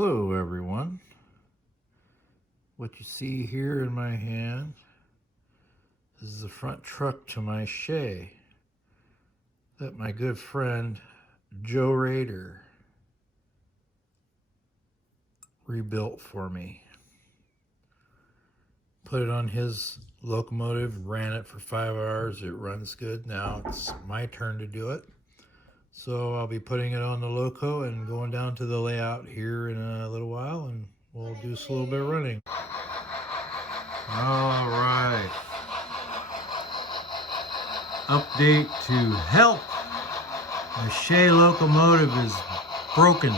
Hello everyone. What you see here in my hand is the front truck to my Shay that my good friend Joe Rader rebuilt for me. Put it on his locomotive, ran it for 5 hours. It runs good. Now it's my turn to do it. So I'll be putting it on the loco and going down to the layout here in a little while, and we'll do a little bit of running. All right. Update to help. The Shay locomotive is broken.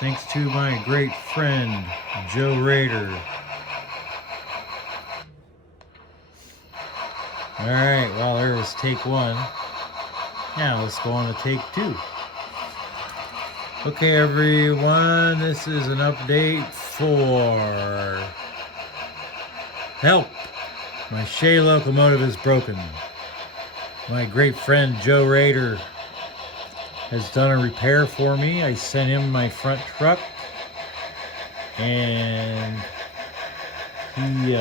Thanks to my great friend, Joe Rader. All right, well, there was take one. Now let's go on to take two. Okay, everyone, this is an update for help. My Shay locomotive is broken. My great friend Joe Rader has done a repair for me. I sent him my front truck, and he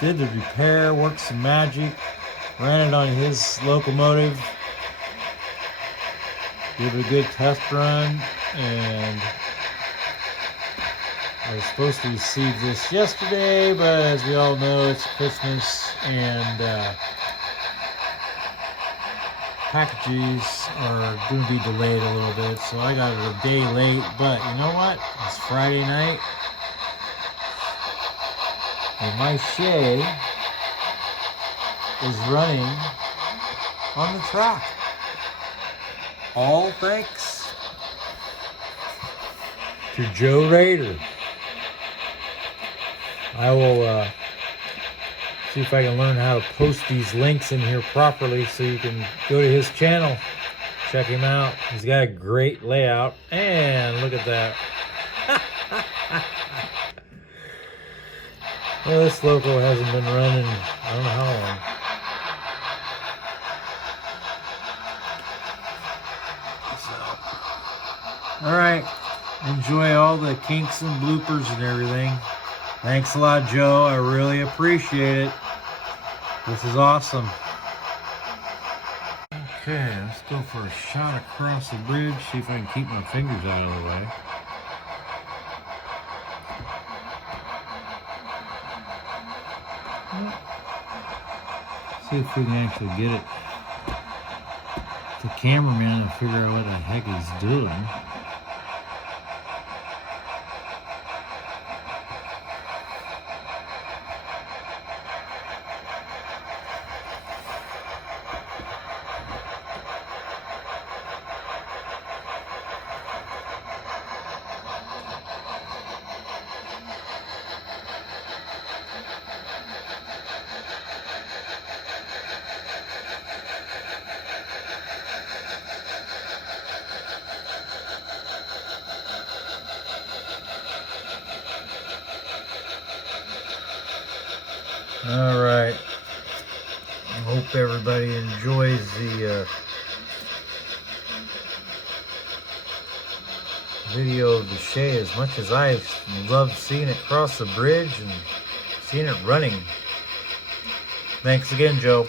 did the repair, worked some magic, ran it on his locomotive, did a good test run, and I was supposed to receive this yesterday, but as we all know, it's Christmas, and packages are going to be delayed a little bit, so I got it a day late. But you know what? It's Friday night, and my Shay is running on the track. All thanks to Joe Rader. I will see if I can learn how to post these links in here properly so you can go to his channel, check him out. He's got a great layout, and look at that. Well, this loco hasn't been running I don't know how long. All right, enjoy all the kinks and bloopers and everything. Thanks a lot, Joe. I really appreciate it. This is awesome. Okay, let's go for a shot across the bridge, see if I can keep my fingers out of the way. See if we can actually get it. The cameraman and figure out what the heck he's doing. All right. I hope everybody enjoys the video of the Shay as much as I love seeing it cross the bridge and seeing it running. Thanks again, Joe.